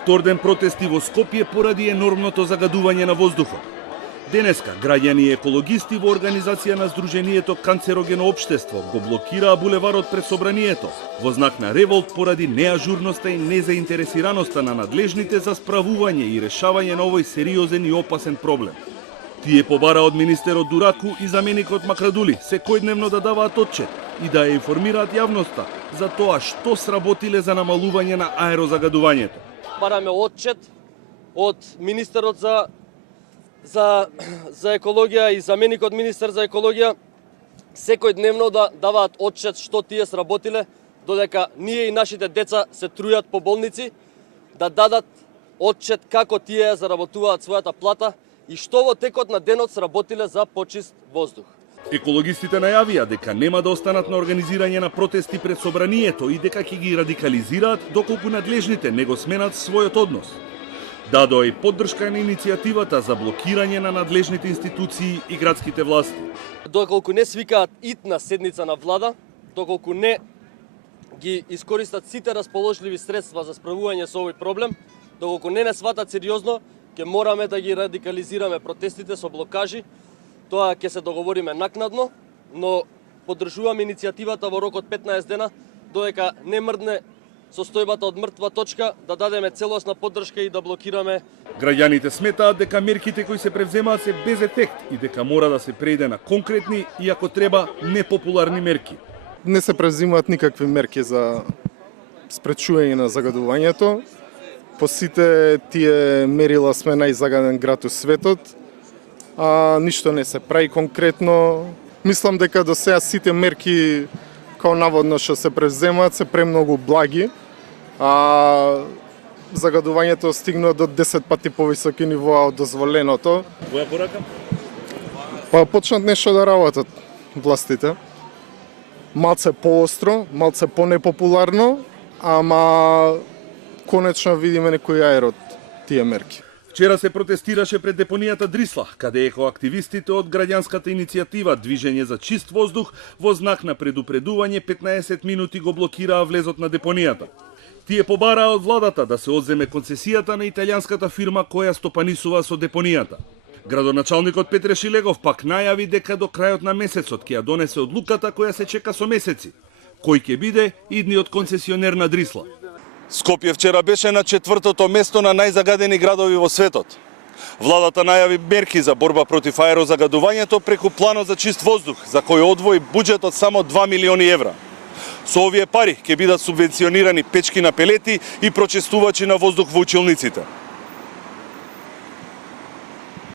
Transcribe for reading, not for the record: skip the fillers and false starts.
Втор ден протести во Скопје поради енормното загадување на воздухот. Денеска граѓани и екологисти во организација на Сдруженијето Канцерогено општество го блокираа булеварот пред собранието во знак на револт поради неажурноста и незаинтересираноста на надлежните за справување и решавање на овој сериозен и опасен проблем. Тие побара од министерот Дураку и заменикот Макрадули секојдневно да даваат отчет и да ја информираат јавноста за тоа што сработиле за намалување на аерозагадувањето. Бараме отчет од министерот за екологија и заменикот министер за екологија секојдневно да даваат отчет што тие сработиле, додека ние и нашите деца се трујат по болници, да дадат отчет како тие заработуваат својата плата и што во текот на денот сработиле за почист воздух. Екологистите најавија дека нема да останат на организирање на протести пред собранието и дека ќе ги радикализираат доколку надлежните не го сменат својот однос. Дадоа и поддршка на иницијативата за блокирање на надлежните институции и градските власти. Доколку не свикаат итна седница на влада, доколку не ги искористат сите расположливи средства за справување со овој проблем, доколку не сватат сериозно, ќе мораме да ги радикализираме протестите со блокажи. Тоа ќе се договориме накнадно, но поддржуваме иницијативата во рок од 15 дена, додека не мрдне состојбата од мртва точка, да дадеме целосна поддршка и да блокираме. Граѓаните сметаат дека мерките кои се превземаат се без ефект и дека мора да се преиде на конкретни и ако треба непопуларни мерки. Не се превзимаат никакви мерки за спречување на загадувањето. По сите тие мерила сме најзагаден град у светот, а ништо не се прави конкретно. Мислам дека до сега сите мерки као наводно што се превземаат се премногу благи, а загадувањето стигна до 10 пати повисоки нивоа од дозволеното. Која порака? Па почнат нешто да работат властите. Малце поостро, малце понепопуларно, ама конечно видиме некој аер од тие мерки. Вчера се протестираше пред депонијата Дрисла, каде екоактивистите од граѓанската иницијатива Движење за чист воздух во знак на предупредување 15 минути го блокираа влезот на депонијата. Тие побараа од владата да се одземе концесијата на италијанската фирма која стопанисува со депонијата. Градоначалникот Петре Шилегов пак најави дека до крајот на месецот ќе ја донесе одлуката која се чека со месеци, кој ќе биде идниот концесионер на Дрисла. Скопје вчера беше на 4-то место на најзагадени градови во светот. Владата најави мерки за борба против аерозагадувањето преку планот за чист воздух, за кој одвои буџет од само 2 милиони евра. Со овие пари ќе бидат субвенционирани печки на пелети и прочистувачи на воздух во училниците.